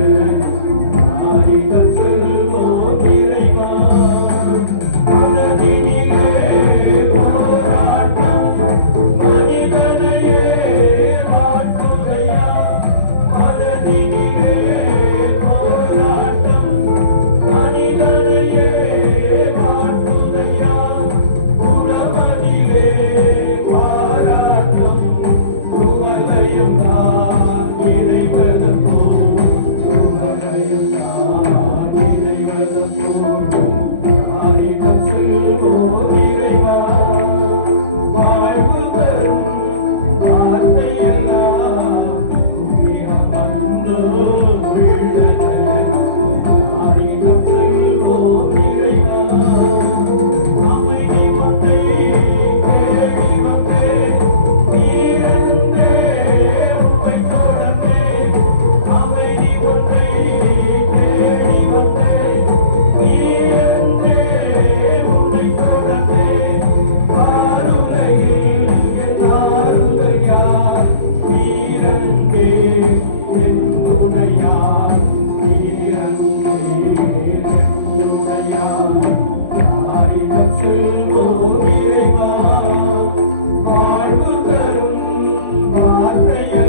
உள்ளன ஆயிரம் துணையார் செல்வோம் இறைவா வாழ்வு தரும் வார்த்தையை